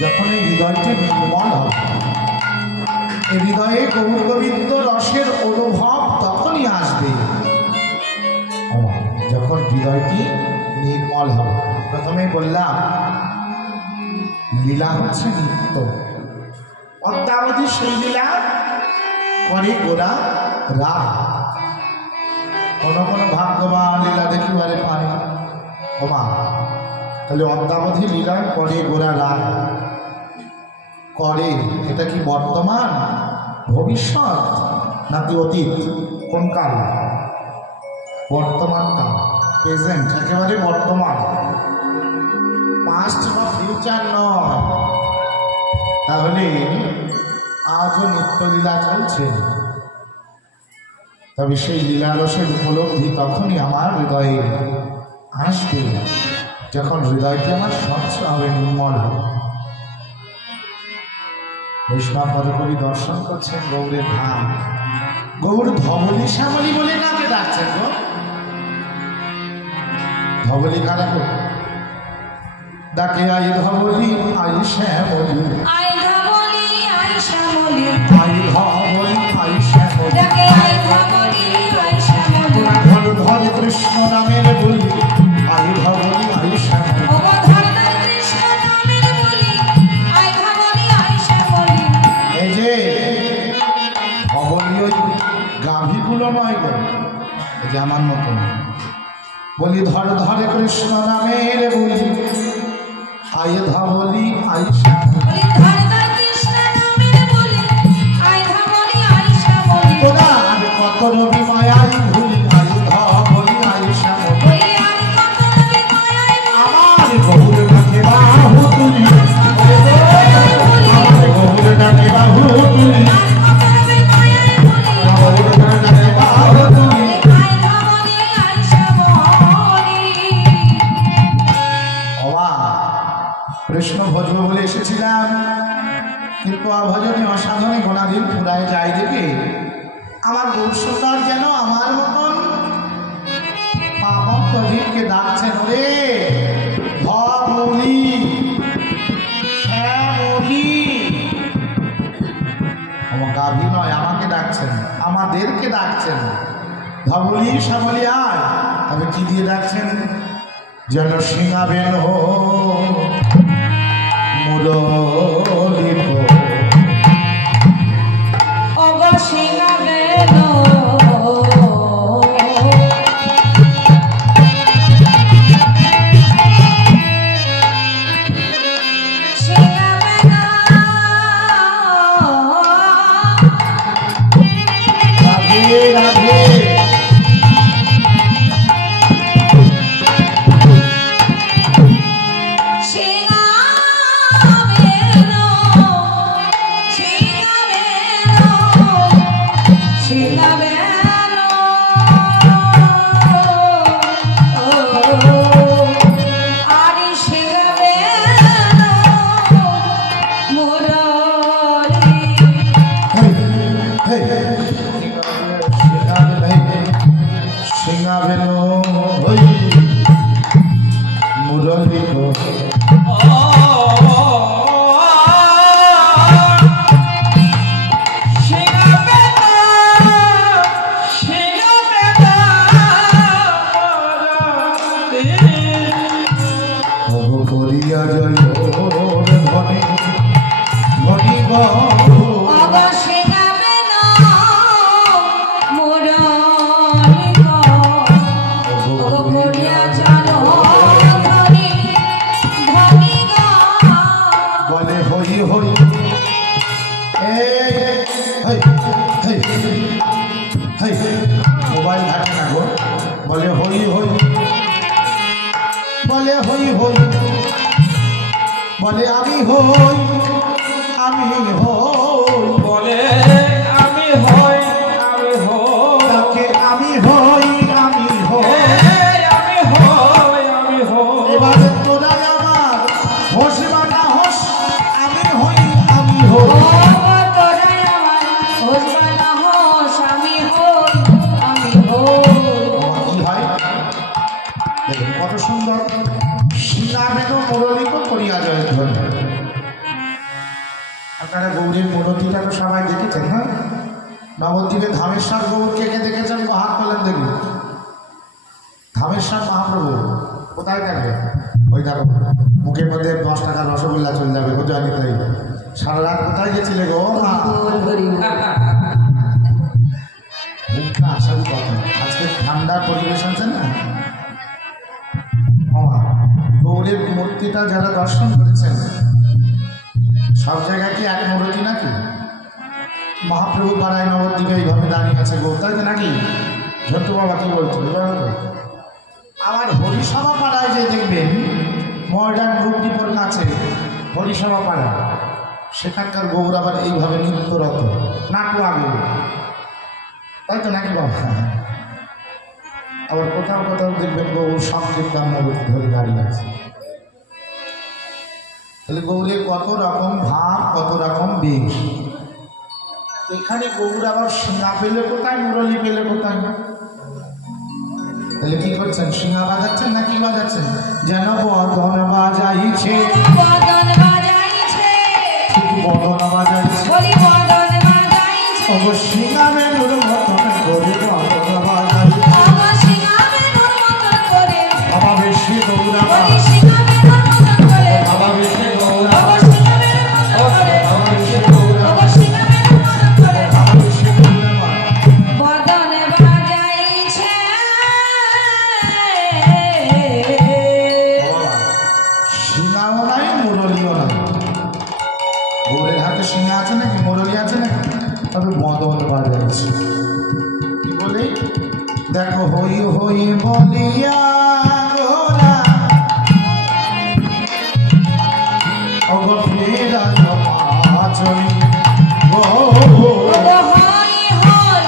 যখন এই হৃদয়টি নির্মল হবে, এই হৃদয়ে গৌর গোবিন্দ রসের অনুভব তখনই আসবে যখন হৃদয়টি নির্মল হবে। প্রথমে বললাম লীলা হচ্ছে নিত্য, অদ্যাবধি সেই লীলা করে গোরা রাগ। কোনো কোনো ভাগ্যবান লীলা দেখিবারে পারে ওমা, তাহলে অদ্যাবধি লীলা করে গোরা রাগ করে, এটা কি বর্তমান, ভবিষ্যৎ নাকি অতীত? কোন কাল? বর্তমান কাল, প্রেজেন্ট, একেবারে বর্তমান, পাস্ট বা ফিউচার নয়। তাহলে আজও নিত্যলীলা চলছে, তবে সেই লীলারসের উপলব্ধি তখনই আমার হৃদয়ে আসবে যখন হৃদয়টি আমার স্বচ্ছ হবে, নির্মল হবে। বৈষ্ণব পদকবি দর্শন করছেন গৌরের ধাম। গৌর ধবলি শ্যামলী বলে কাকে ডাকছেন গো? ধবলি কারা গো? ডাকে আই ধবলি আই শ্যামলী, আই ধবলি আই শ্যামলী, আই ধবলি আই শ্যামলী, ডাকে আই ধবলি আই শ্যামলী। ধর ধর কৃষ্ণ নামের বলি, আই ধবলি আই শ্যামলী। ও ধর ধর কৃষ্ণ নামের বলি, আই ধবলি আই শ্যামলী। এই যে ধবলি ওই গাভীগুলো নয় গো, এই যে আমার মতন বলি, ধর ধর কৃষ্ণ নামের বলি, আই ধবলি আই শ্যামলী। ধর ধর কৃষ্ণ নামের বলি, আই ধবলি আই শ্যামলী। তোরা আমি কত রবি মায়াই ভুলি, আই ধবলি আই শ্যামলী। বলি আর কত রবি মায়ায় আমার গৌর ডাকে বাহু তুলি, আমার গৌর ডাকে বাহু তুলি, কত রবি মায়ায় ভুলি, আমার গৌর ডাকে বাহু তুলি। আই ধবলি আই শ্যামলী। অবা কৃষ্ণ ভজব বলে এসেছিলাম, কিন্তু অভজনে অসাধনে গোনাদিন ফুরায় যায় দেখে আমার গৌরসুন্দর যেন আমার মতন পাবক প্রদীপকে ডাকছেন, রে ধবলি শ্যামলী। আমার গাভী নয়, আমাকে ডাকছেন, আমাদেরকে ডাকছেন, ধবলি শ্যামলী আয়। তবে কি দিয়ে ডাকছেন? যেন সিংহাবেন হো মুরলীর অবশ্যই গাবেন রাধে রাধে। সিংহাবেন হই মুরলী করিয়া জয় ধনে ধনী বলে হই হই। মোবাইল ঘাটে না গো, বলে হই হই, বলে হই হই, বলে আমি হই, আমি হই, বলে আমি হই, আমি হই, তাকে আমি হই, আমি হই। আমি হই, আমি হই। এবার তোরাই আমার হোস বা না হোস, আমি হই, আমি হই। কি হয়? দেখুন কত সুন্দর শিলাবেদ মুরলিত করিয়া জয় ধ্বনি। আপনারা গৌরীর মূর্তিটা তো সবাই দেখেছেন, হ্যাঁ? নবদ্বীপে ধামেশ্বর গৌর কে কে দেখেছেন? হাত তোলেন দেখুন। ধামেশ্বর মহাপ্রভু কোথায় থাকবে? ওই দেখো মুখের মধ্যে 10 টাকা রসগোল্লা চলে যাবে, ও জানি তাই। সারা রাত কোথায় গেছিলে গো? মুখটা আসার কথা। আজকে ঠান্ডার পরিবেশ আছে না, গৌরের মূর্তিটা যারা দর্শন করেছেন, সব জায়গায় কি এক মূর্তি নাকি? মহাপ্রভু পাড়ায় নবদ্বীপে এইভাবে দাঁড়িয়ে আছে গৌর, তাই তো নাকি? ঝন্টু বাবা কি বলছিল? আমার হরিসভা পাড়ায় যে দেখবেন মডার্ন রূপদীপের কাছে হরিসভা পাড়া, সেখানকার গৌর আবার এইভাবে নৃত্যরত, নাটু আগে, তাই তো নাকি বাবা? আবার কোথাও কোথাও দেখবেন গৌর সংকীর্তন ধরে দাঁড়িয়ে আছে। তাহলে গৌরের কত রকম ভাব, কত রকম বেশ। এখানে গৌর আবার সিংহা পেলে কোথায়, মুরলি পেলে কোথায়? তাহলে কি করছেন? সিংহা বাজাচ্ছেন না কি বাজাচ্ছেন? যেন বদন বাজাইছে, বদন বাজাইছে, ঠিক বদন বাজাইছে, বলি বদন বাজাইছে, অবশ্য সিংহা বেনুর মতন করে বদন বাজাইছে। আমার সিংহাবেনুর মতন করে, বাবা বেশি গৌরাবা, বলি সিংহাবেনুর মতন করে, বাবা বেশি গৌরাবা, আমার সিংহাবেনুর মতন করে, বাবা বেশি গৌরাবা, আমার সিংহাবেনুর মতন করে, বাবা বেশি গৌরাবা। বদন বাজাইছে। সিংহাও নাই, মুরলিও নাই। গৌরের হাতে সিংহা আছে নাকি, মুরলি আছে নাকি? তবে বদন বাজাইছে। কি বলে? দেখো হই হই বলিয়া গোরা অগ ফেরা পাচনি গো। ওগো হই হই,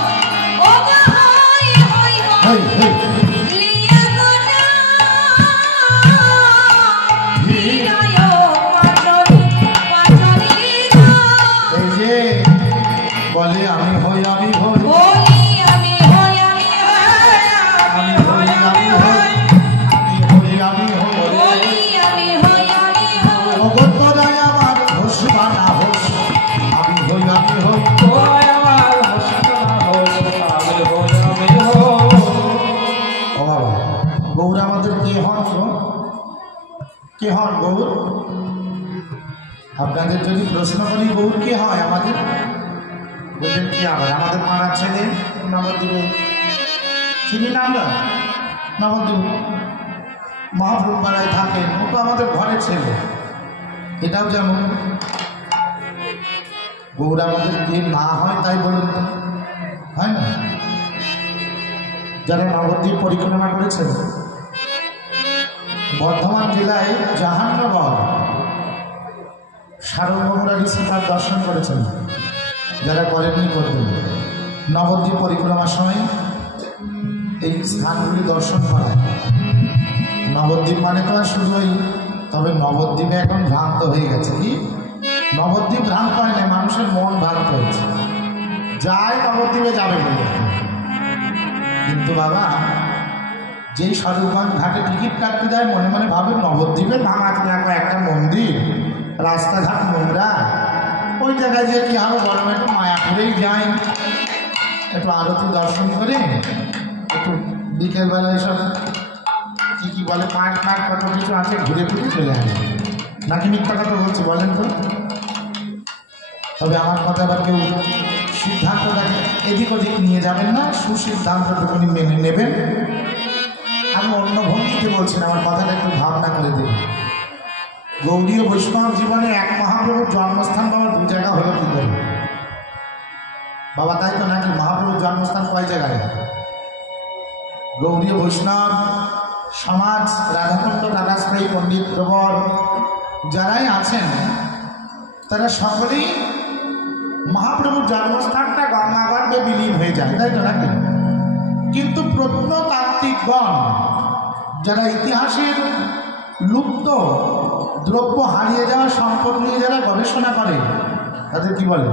ওগো হই হই হই, হেই হেই লিয়া গোনা বিনয় পাচনি পাচনি গো। এই যে বলে আমি হই আমি হই, বলি আমি হই আমি হই, আমি হই আমি হই, আমি হই আমি হই। বলি আমি হই আমি হই, অগত্যরাই আমার হোস বানা হোস, আমি হই আমি হই। ওই আমার হোসনা হোস, আমি হই আমি হই। ও বাবা, গৌর আমাদের কে হন গো? কে হন গৌর? আপনাদের যদি প্রশ্ন করি গৌর কে হয় আমাদের, বলবেন কি হয়? আমাদের পাড়ার ছেলে নবদ্বীপে, চিনি না আমরা? নবদ্বীপ মহাপ্রভু পাড়ায় থাকেন, ও তো আমাদের ঘরের ছেলে। এটাও যেমন গৌর আমাদের কে না হয় তাই বলুন তো, হয় না? যারা নবদ্বীপ পরিক্রমা করেছেন, বর্ধমান জেলায় জাহান্নগর সার্বভৌমরা ঋষিপার দর্শন করেছেন, যারা করেননি করবেন। নবদ্বীপ পরিক্রমার সময় এই স্থানগুলি দর্শন করা। নবদ্বীপ মানে তো আর শুধুই, তবে নবদ্বীপে এখন ভ্রান্ত হয়ে গেছে। কি নবদ্বীপ ভ্রান্ত হয় না, মানুষের মন ভ্রান্ত হয়েছে, যায় নবদ্বীপে যাবে বলে। কিন্তু বাবা যেই স্বরূপগঞ্জ ঘাটে টিকিট কাটতে যায়, মনে মনে ভাবে নবদ্বীপে ভাঙাতে দেখো একটা মন্দির, রাস্তাঘাট নোংরা, ওই জায়গায় যে কি হবে, বরং একটু মায়াপুরেই যাই, একটু আরতি দর্শন করে, একটু বিকেলবেলা এসব কি বলে পার্ক পার্ক কত কিছু আছে, ঘুরে ঘুরে চলে আসে। নাকি মিথ্যা কথা বলছে বলেন তো? তবে আমার কথা এবার কেউ সিদ্ধান্তটাকে এদিক ওদিক নিয়ে যাবেন না, সুসিদ্ধান্তটুকুনি মেনে নেবেন। আমি অন্য ভঙ্গিতে বলছি না, আমার কথাটা একটু ভাবনা করে দেবেন। গৌড়ীয় বৈষ্ণব জীবনে এক মহাপ্রভুর জন্মস্থান বাবা দু জায়গা হলো কি করে বাবা, তাই তো নাকি? মহাপ্রভুর জন্মস্থান কয় জায়গায়? গৌড়ীয় বৈষ্ণব সমাজ, রাধাকুণ্ড দাদাশ্রী, পণ্ডিত প্রবর যারাই আছেন, তারা সকলেই মহাপ্রভুর জন্মস্থানটা গঙ্গাগর্ভে বিলীন হয়ে যায়, তাই তো নাকি? কিন্তু প্রত্নতাত্ত্বিকগণ যারা ইতিহাসের লুপ্ত দ্রব্য, হারিয়ে যাওয়া সম্পদ নিয়ে যারা গবেষণা করে, তাদের কি বলে?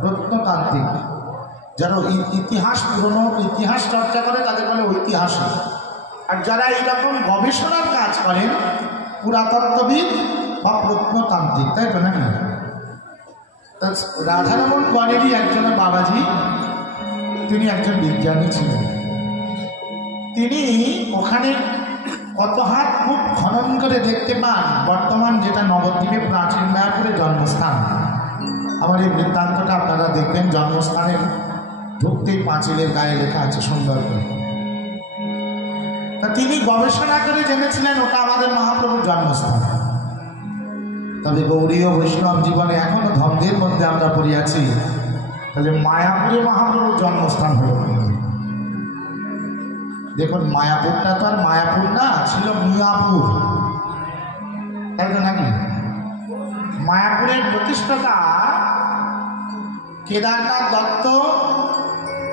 প্রত্নতাত্ত্বিক। যারা ইতিহাস, পুরনো ইতিহাস চর্চা করে, তাদের বলে ঐতিহাসিক। আর যারা এইরকম গবেষণার কাজ করেন পুরাতত্ত্ববিদ বা প্রত্নতান্ত্রিক, তাই তো নাকি? রাধারমণ গড়েরই একজন বাবাজি, তিনি একজন বিজ্ঞানী ছিলেন। তিনি ওখানে কত হাত খুব খনন করে দেখতে পান বর্তমান যেটা নবদ্বীপে প্রাচীন মায়াপুরের জন্মস্থান। আমার এই বৃত্তান্তটা আপনারা দেখবেন, জন্মস্থানের ঢুকতেই পাঁচিলের গায়ে লেখা আছে সুন্দর করে। তা তিনি গবেষণা করে জেনেছিলেন ওটা আমাদের মহাপ্রভুর জন্মস্থান। তবে গৌড়ীয় বৈষ্ণব জীবনে এখনো ধন্দের মধ্যে আমরা পড়িয়াছি, তাহলে মায়াপুরে মহাপ্রভুর জন্মস্থান হল। দেখুন মায়াপুরটা তো আর মায়াপুর না, ছিল মিয়াপুর, তাই তো নাকি? মায়াপুরের প্রতিষ্ঠাতা কেদারনাথ দত্ত,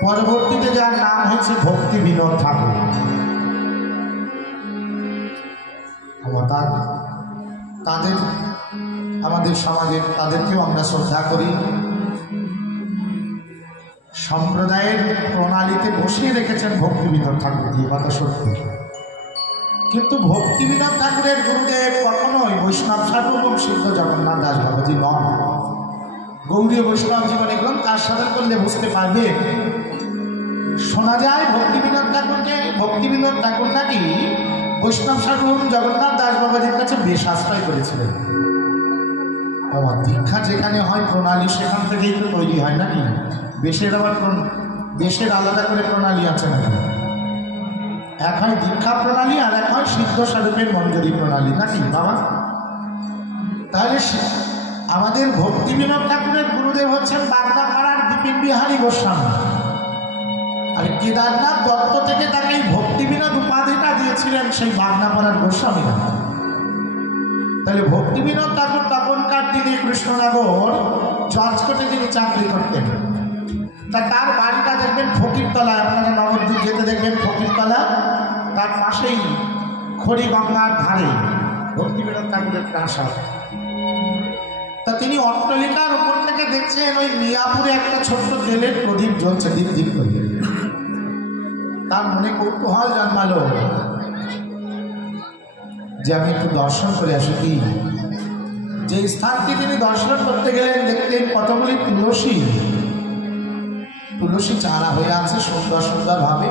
পরবর্তীতে যার নাম হয়েছে ভক্তি বিনোদ ঠাকুর। তাদের আমাদের সমাজে তাদেরকেও আমরা শ্রদ্ধা করি। সম্প্রদায়ের প্রণালীতে বসিয়ে রেখেছেন ভক্তি বিনোদ ঠাকুর, এই কথা সত্যি। কিন্তু ভক্তি বিনোদ ঠাকুরের গুরুদেব কখনোই বৈষ্ণব সার্বভৌম সিদ্ধ জগন্নাথ দাস বাবাজি নন। গৌড়ীয় বৈষ্ণব জীবনী গ্রন্থ তার সাথে করলে বুঝতে পারবে। শোনা যায় ভক্তি বিনোদ ঠাকুর নাকি বৈষ্ণব সার্বভৌম জগন্নাথ দাস বাবাজির কাছে বেশ আশ্রয় করেছিলেন। দীক্ষা যেখানে হয় প্রণালী সেখান থেকেই তো তৈরি হয় নাকি? বেশের আবার বেশের আলাদা করে প্রণালী আছে নাকি? এক হয় দীক্ষা প্রণালী আর এক হয় সিদ্ধ স্বরূপের মঞ্জুরি প্রণালী নাকি বাবা? তাহলে আমাদের ভক্তি বিনোদ ঠাকুরের গুরুদেব হচ্ছেন বাগদাপাড়ার বিপিন বিহারী গোস্বামী, আর কেদারনাথ দত্ত থেকে তাকে ভক্তি বিনোদ উপাধিটা দিয়েছিলেন সেই বাগদাপাড়ার গোস্বামীরা। তাহলে ভক্তি বিনোদ ঠাকুর তখনকার দিনে কৃষ্ণনগর জজকোটে তিনি চাকরি করতেন। তা তার বাড়িটা দেখবেন ফকিরতলা, আপনারা নবদ্বীপ যেতে দেখবেন ফকিরতলা, তার পাশেই খড়িগঙ্গার ধারে ভক্তি বিনোদ ঠাকুরের প্রাসাদ। তা তিনি অট্টালিকার উপর থেকে দেখছেন ওই মিয়াপুরে একটা ছোট্ট তেলের প্রদীপ জ্বলছে দিক দিক করে। তার মনে কৌতূহল জন্মালো যে আমি একটু দর্শন করে আসি। কি যে স্থানটি তিনি দর্শন করতে গেলেন, দেখতেন কতগুলি তুলসী চারা হয়ে আছে সুন্দর সুন্দর ভাবে,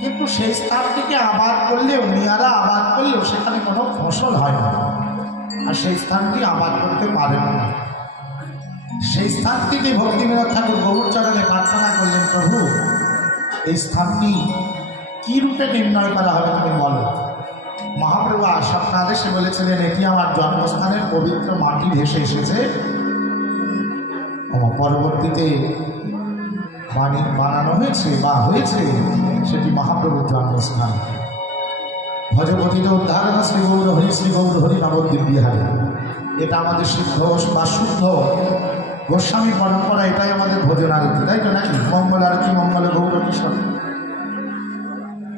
কিন্তু সেই স্থানটিকে আবাদ করলেও, মিয়ারা আবাদ করলেও সেখানে কোনো ফসল হয় না, আর সেই স্থানটি আবাদ করতে পারেন না। সেই স্থানটিকে ভক্তি বিনোদ ঠাকুর গৌরচরণে প্রার্থনা করলেন, প্রভু এই স্থানটি কি রূপে নির্ণয় করা হবে তুমি বলো। মহাপ্রভু স্বপ্নাদেশে বলেছিলেন, এটি আমার জন্মস্থানের পবিত্র মাটি ভেসে এসেছে। পরবর্তীতে বানানো হয়েছে বা হয়েছে সেটি মহাপ্রভুর জন্মস্থান। ভজপতির উদ্ধারণ শ্রী গৌর হরি নবদ্বীপ বিহারে। এটা আমাদের সিদ্ধ বা শুদ্ধ গোস্বামী পরম্পরা, এটাই আমাদের ভোজন আরতি, তাই তো নাকি? মঙ্গল আরতি, মঙ্গল গৌর কিশোর।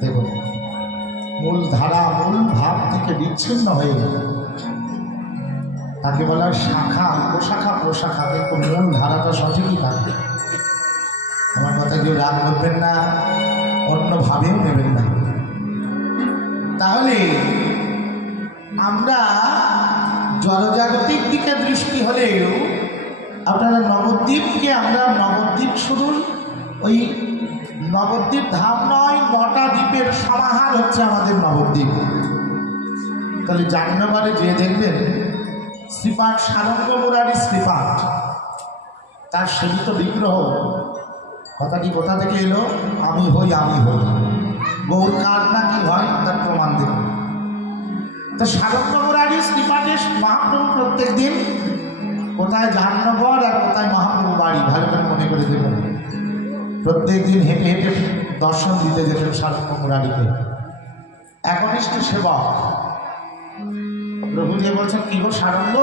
দেখুন মূল ধারা, মূল ভাব থেকে বিচ্ছিন্ন হয়ে তাকে বলা শাখা, প্রশাখা, কিন্তু মূল ধারাটা সঠিকই থাকবে। আমার কথা কেউ রাগ করবেন না, অন্যভাবেও নেবেন না। তাহলে আমরা জনজাগতিক দিকে দৃষ্টি হলেও আপনারা নবদ্বীপকে, আমরা নবদ্বীপ শুধু ওই নবদ্বীপ ধাম নয়, 9টা দ্বীপের সমাহার হচ্ছে আমাদের নবদ্বীপ। তাহলে জাহ্নবরে যে দেখবেন শ্রীপাঠ সারঙ্গ মুরারি শ্রীপাঠ, তার সেবিত বিগ্রহ, কথাটি কোথা থেকে এলো? আমি হই গৌর কার না কি হয় তার প্রমাণ দেখুন। তো সারঙ্গ মুরারি শ্রীপাঠে মহাপ্রভু প্রত্যেক দিন কোথায় জাহ্নবর আর কোথায় মহাপ্রভু বাড়ি ভালো করে মনে করে দেবেন। প্রত্যেক দিন হেঁটে হেঁটে দর্শন দিতে যেতেন সারঙ্গ মুরারিকে। একনিষ্ঠ সেবক প্রভু যে বলছেন, কি গো সারঙ্গ,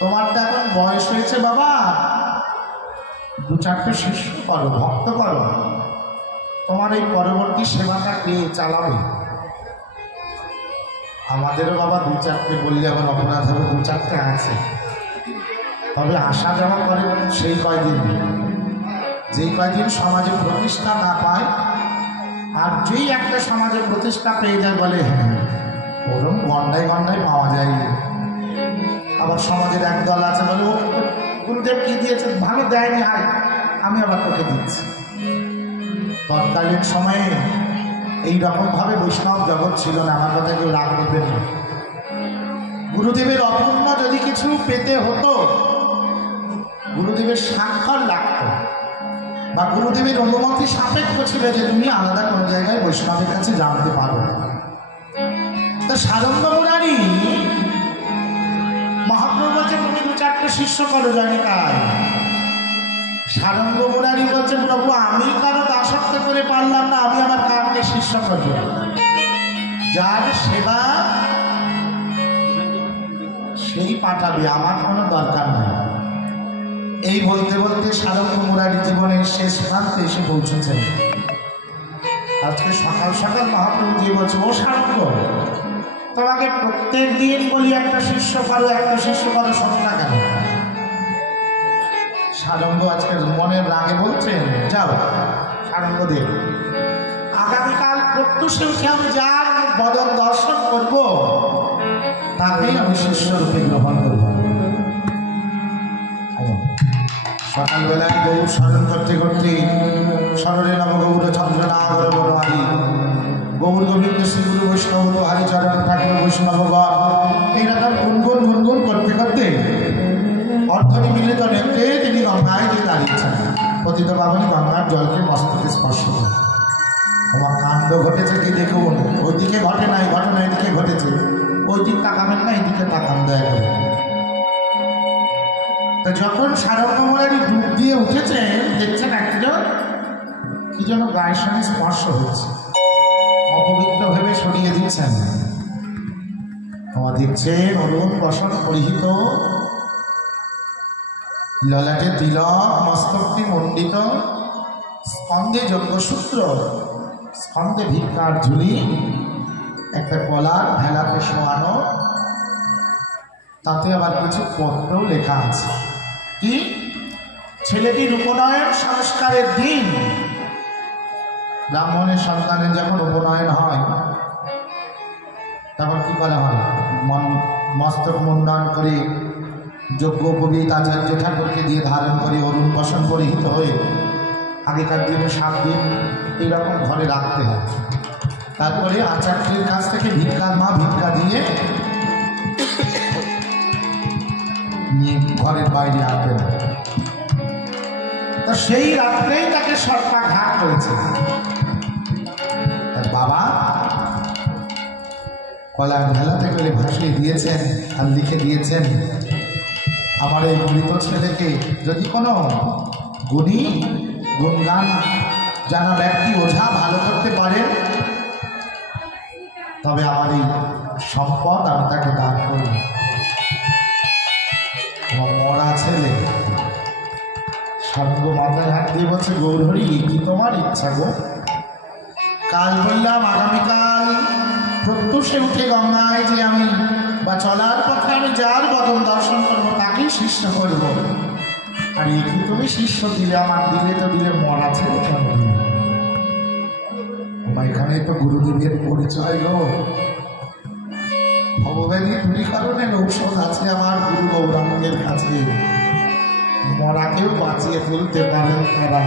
তোমার তো এখন বয়স হয়েছে বাবা, 2-4টে শিষ্য করো, ভক্ত করো, তোমার এই পরবর্তী সেবাটা কে চালাবে? আমাদেরও বাবা 2-4টে বললে আবার অপরাধ হবে, 2-4টে আছে, তবে আসা যাওয়া করে সেই কয়দিন, যেই কয়দিন সমাজে প্রতিষ্ঠা না পায় আর যেই একটা সমাজে প্রতিষ্ঠা পেয়ে যায় বলে হ্যাঁ ওরম গন্ডায় গন্ডায় পাওয়া যায়। আবার সমাজের একদল আছে বলে ও গুরুদেব কি দিয়েছে ভালো দেয়নি, আর আমি আবার তোকে দিচ্ছি। তৎকালীন সময়ে এইরকমভাবে বৈষ্ণব জগৎ ছিল না, আমার কথা কেউ রাগ করবেন না। গুরুদেবের অপূর্ণ যদি কিছু পেতে হতো, গুরুদেবের স্বাক্ষর লাগত বা গুরুদেবের অনুমতি সাপেক্ষ ছিল যে তুমি আলাদা কোনো জায়গায় বৈষ্ণবের কাছে জানতে পারো। তো সারঙ্গ মুরারি মহাপ্রভু বলছে তুমি 2-4টে শিষ্য করো, জানি তাই। সারঙ্গ মুরারি বলছে প্রভু আমি কারো দাসত্ব করে পারলাম না, আমি আমার কামকে শিষ্য করব, যার সেবা সেই পাঠাবে, আমার কোনো দরকার নেই। এই বলতে বলতে সারঙ্গ মুরারি জীবনের শেষ প্রান্তে এসে পৌঁছেছেন। আজকে সকাল সকাল মহাপ্রভু দিয়ে বলছে ও সারঙ্গ তোমাকে প্রত্যেক দিন বলি একটা শিষ্য করো, একটা শিষ্য করো, শোনো না কেন? সারঙ্গ আজকে মনের রাগে বলছেন যাও সারঙ্গ দেব, আগামীকাল প্রত্যুষে উঠে আমি যার বদন দর্শন করব তাকেই আমি শিষ্য রূপে গ্রহণ করব। সকালবেলায় গৌর স্মরণ করতে করতে স্মরণে নব গৌর চন্দ্র নাগর বনহারি গৌর গোবিন্দ শ্রী গুরু বৈষ্ণব হরিচরণ ঠাকুর বৈষ্ণবগণ এইরকম গুনগুন গুনগুন করতে করতে অর্ধনিমিলিত নেত্রে তিনি গঙ্গায় গিয়ে দাঁড়িয়েছেন। পতিত পাবনী গঙ্গার জলকে মস্তকে স্পর্শ করে তোমার কাণ্ড ঘটেছে কি দেখুন, ওইদিকে ঘটে নাই, ঘটনা এদিকে ঘটেছে, ওই দিক তাকাবেন না, এদিকে তাকান দয়া করে। তো যখন সারঙ্গ মুরারি ডুব দিয়ে উঠেছেন দেখছেন একজন কি যেন গায়ের সঙ্গে স্পর্শ হচ্ছে, অপবিত্র ভেবে সরিয়ে দিচ্ছেন। দেখছেন অরুণ বসন পরিহিত, ললাটে তিলক, মস্তকটি মণ্ডিত, স্কন্ধে যজ্ঞসূত্র, স্কন্ধে ভিক্ষার ঝুলি, একটা কলার ভেলাতে শোয়ানো, তাতে আবার কিছু পত্রও লেখা আছে। কি ছেলেটির উপনয়ন সংস্কারের দিন, ব্রাহ্মণের সন্তানের যখন উপনয়ন হয় তখন কি করা হয়, মস্তক মুন্ডন করে যজ্ঞোপবীত আচার্য ঠাকুরকে দিয়ে ধারণ করে অরুণ বসন পরিহিত হয়ে আগেকার দিনে 7 দিন এইরকম ঘরে রাখতে হয়। তারপরে আচার্যের কাছ থেকে ভিক্ষার মা ভিক্ষা দিয়ে নিয়ে ঘরের বাইরে আসবেন। তো সেই রাত্রেই তাকে সর্পাঘাত করেছে। তার বাবা কলার ভেলাতে করে ভাসিয়ে দিয়েছেন আর লিখে দিয়েছেন আমার এই মৃত ছেলেকে যদি কোনো গুণী গুণগান জানা ব্যক্তি ওঝা ভালো করতে পারেন তবে আমার এই সম্পদ আমি তাকে দান করব। আমার মরা ছেলে সারঙ্গ মাথায় হাত দিয়ে বলছে গৌরহরি কি তোমার ইচ্ছা গো? কাল বললাম আগামীকাল প্রত্যুষে উঠে গঙ্গায় যে আমি বা চলার পথে আমি যার বদন দর্শন করবো তাকেই শিষ্য করব। আর এই কি তুমি শিষ্য দিলে, আমার দিলে তো দিলে মরা ছেলে কেন দিলে? আমার এখানে তো গুরুদেবের পরিচয় গো, ভগবানী দূরীকরণের ঔষধ আছে আমার গুরু গৌরাঙ্গের কাছে, মরাকেও বাঁচিয়ে ফেলতে পারেন তারা।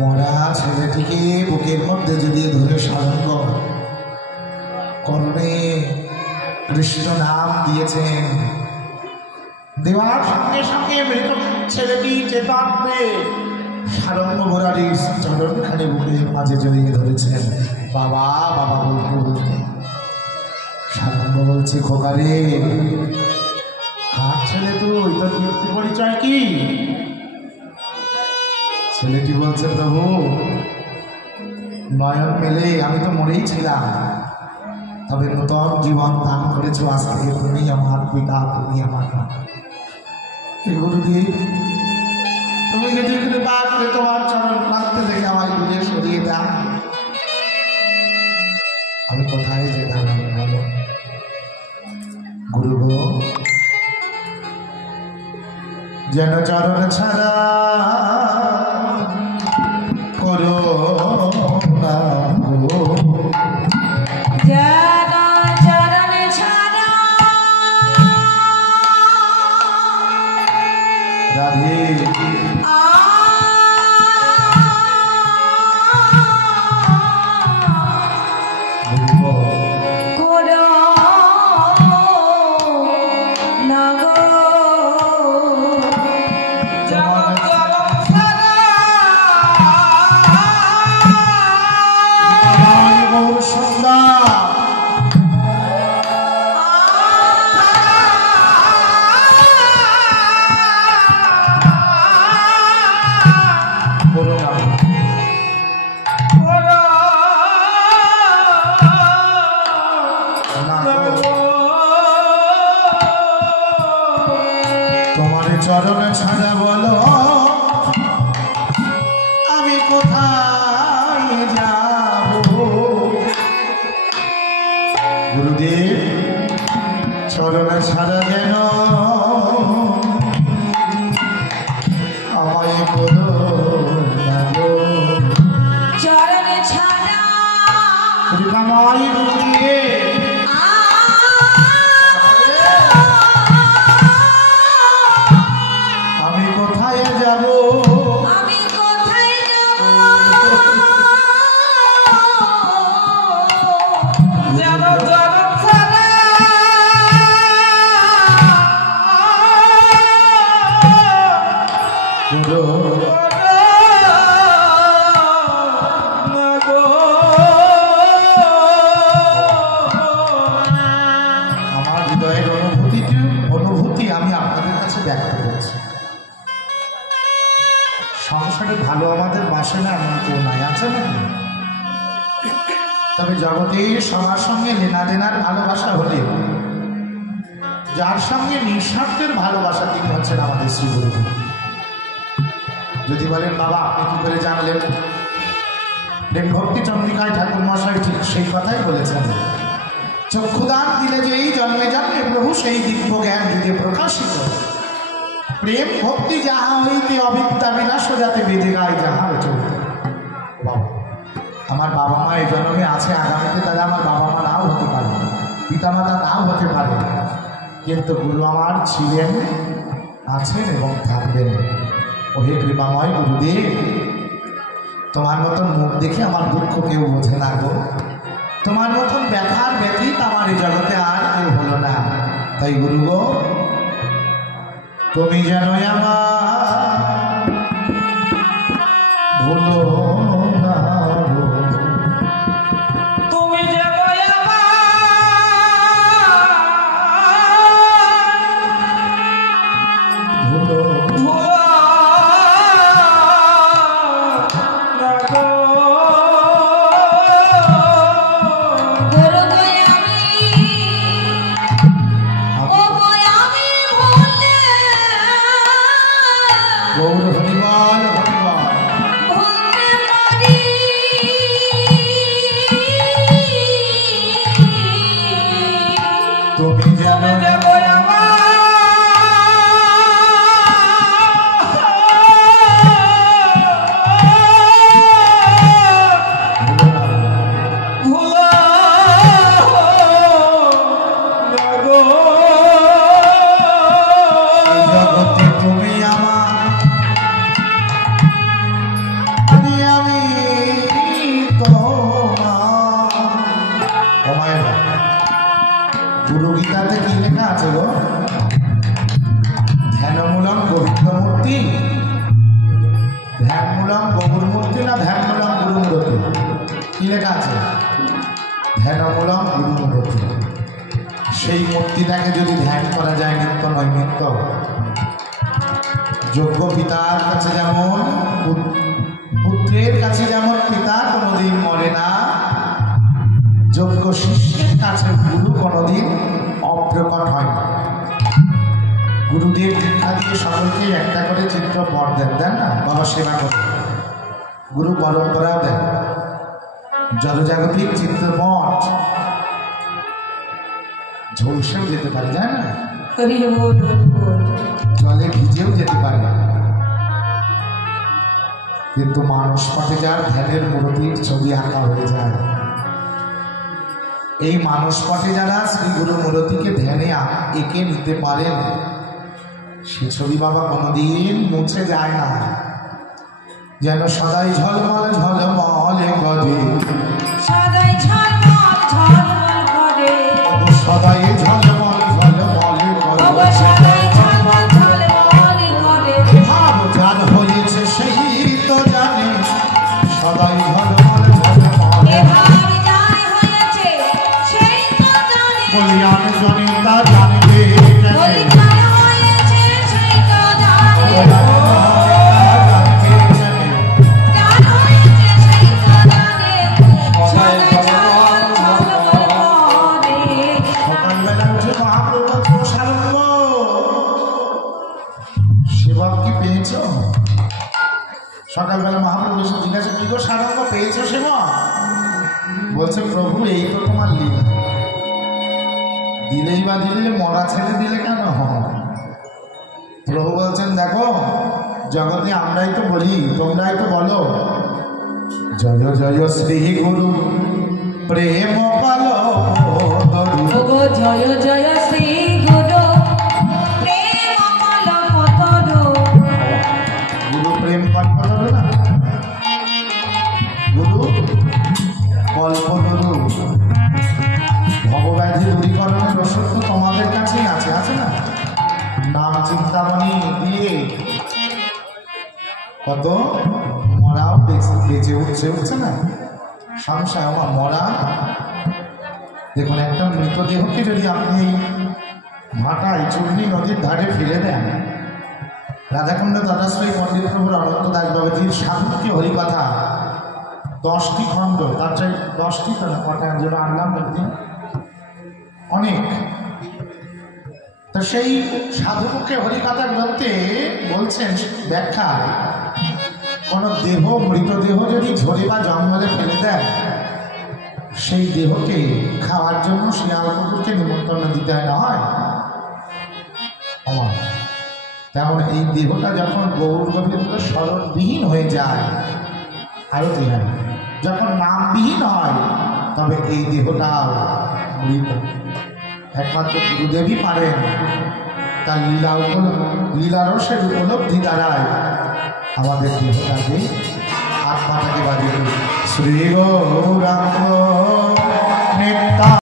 মরা ছেলেটিকে বুকের মধ্যে জড়িয়ে ধরে সারঙ্গ কর্ণে কৃষ্ণ নাম দিয়েছেন। দেওয়ার সঙ্গে সঙ্গে মৃত ছেলেটি চেতন পেয়ে সারঙ্গ মুরারির চরণখানি বুকের মাঝে জড়িয়ে ধরেছেন। বাবা বাবা বলতে বলতে সারঙ্গ বলছে খোকারে কার ছেলে তুই, তোর ব্যক্তি পরিচয় কি? ছেলেটি বলছে প্রভু নয়ন মেলে আমি তো মরেই ছিলাম, তবে নূতন জীবন দান করেছো, আজ থেকে তুমি আমার পিতা, তুমি আমার মা। গুরুদেব তুমি যদি কৃপা করে তোমার চরণ প্রান্তে থেকে আমার দূরে সরিয়ে দাও, আমি কোথায় যেতাম বলো? গুরু গো যেন চরণ ছাড়া চরণ ছাড়া বলো আমি কোথায় যাব গুরুদেব চরণ ছাড়া যেন আমায় বলো না গো চরণে ছাড়া কৃপাময় গুরুদেব আমি কোথায় যাব আমি কোথায় যাব যেন জনম ছাড়া আমার হৃদয়ের অনুভূতি আমি আপনাদের কাছে ব্যক্ত করছি। সংসারে ভালো আমাদের বাসে না এমন কেউ নাই, আছে না? তবে জগতে সবার সঙ্গে লেনাদেনার ভালোবাসা হলে যার সঙ্গে নিঃস্বার্থের ভালোবাসা তিনি হচ্ছেন আমাদের শ্রীগুরু। যদি বলেন বাবা আপনি কি করে জানলেন, প্রেম ভক্তি চন্দ্রিকায় ঠাকুর মশাই ঠিক সেই কথাই বলেছেন। চক্ষুদান দিলে যে এই জন্মে জন্মে প্রভু সেই দিব্য জ্ঞান দিতে প্রকাশিত। প্রেম ভক্তি যাহা হইতে অবিদ্যা বিনাশ যাতে বেঁধে গায় যাহা চলতে। বাবা আমার বাবা মা এই জন্মে আছে, আগামীতে তারা আমার বাবা মা নাও হতে পারে, পিতামাতা নাও হতে পারে, কিন্তু গুরু আমার ছিলেন, আছেন এবং থাকবেন। ওহে কৃপাময় গুরুদেব, তোমার মতন মুখ দেখে আমার দুঃখ কেউ বোঝে না গো, তোমার মতন ব্যথার ব্যতীত আমার এই জগতে আর কেউ হলো না। তাই গুরু গো তুমি যেন আমার ভুলো না গো। তুমি যে ভুলো গুরু গো আমি ও গো আমি ভুলে গৌর হরিবল হরিবল ভুলতে পারি তুমি যেন জগতে তুমি আমার আমি তোমার। গুরু গীতাতে কি লেখা আছে গো? ধ্যানমূলম গোবিন্দমূর্তি, ধ্যানমূলম গৌরমূর্তি না ধ্যানমূলম গুরুমূর্তি? কি লেখা আছে? ধ্যানমূলম গুরুমূর্তি। সেই মূর্তিটাকে যদি ধ্যান করা যায় নিত্য নৈমিত্য, যোগ্য পিতার কাছে যেমন পুত্রের কাছে যেমন পিতা কোনোদিন মরে না, যোগ্য শিষ্যের কাছে গুরু কোনোদিন অপ্রকট হয় না। গুরুদেব দীক্ষা দিয়ে সকলকে একটা করে চিত্র পট দেন না, বাবা সেবা করে। গুরু পরম্পরা দেন, জনজাগতিক চিত্রপট ঝলসেও যেতে পারে, যায় না, হরি বল হরি বল জলে ভিজেও যেতে পারে। কিন্তু মানুষ পথে যার ধ্যানের মূর্তির ছবি আঁকা হয়ে যায়, এই মানুষ পথে যারা শ্রী গুরু মূর্তিকে ধ্যানে এঁকে নিতে পারেন, সে ছবি বাবা কোনোদিন মুছে যায় না, যেন সদাই ঝলমল ঝলমল করে, সদাই ঝলমল ঝলমল করে সদাই ঝলমল ঝলমল ও গো করে। সদাই ঝলমল ঝলমল করে ভাব যার হয়েছে সেই তো জানে, সদাই ঝলমল ঝলমল এ ভাব যার হয়েছে সেই তো জানে কল্যাণ জনিতা জানবে বলি যার হয়েছে সেই তো জানে যার হয়েছে সেই তো জানে সদাই ঝলমল বলছে প্রভু এই তো তোমার লীলা, দিলেই বা দিলে, মরা ছেড়ে দিলে কেন? প্রভু বলছেন দেখো জগতে আমরাই তো বলি, তোমরাই তো বলো জয় জয় শ্রী গুরু প্রেম পালো ওগো জয় জয় শ্রী গুরু প্রেম কল্পতরু। গুরু প্রেম কল্পতরু না, গুরু কল্পতরু। ভবব্যাধি দূরীকরণের ওষুধ তো তোমাদের কাছেই আছে, আছে না? নাম চিন্তামণি দিয়ে কত মরাও বেঁচে উঠছে না সংসার। আমার মরা দেখুন, একটা মৃতদেহকে যদি আপনি ভাটায় চূর্ণী নদীর ধারে ফেলে দেন, রাধাকুণ্ড দাদাশ্রী পণ্ডিত প্রভুর অনন্ত দাস বাবাজির সাধুকে হরিকথা 10টি খণ্ড, তার চাই 10টি তো না, কটা যেন আনলাম একদিন, অনেক। তো সেই সাধুকে হরিকথা গ্রন্থে বলছেন ব্যাখ্যা, কোন দেহ, মৃতদেহ যদি ঝরে বা জঙ্গলে ফেলে দেয়, সেই দেহকে খাওয়ার জন্য শিয়াল কুকুরকে নিমন্ত্রণ দিতে হয়। আমার তেমন এই দেহটা যখন গৌর গোবিন্দ স্মরণবিহীন হয়ে যায়, আরো হয় যখন নামবিহীন হয়, তবে এই দেহটা মৃত। একমাত্র গুরুদেবই পারেন তার লীলারসের উপলব্ধি দ্বারায় আমাদের দেহটাকে, আত্মাটাকে বাড়িয়ে শ্রী গৌরাঙ্গ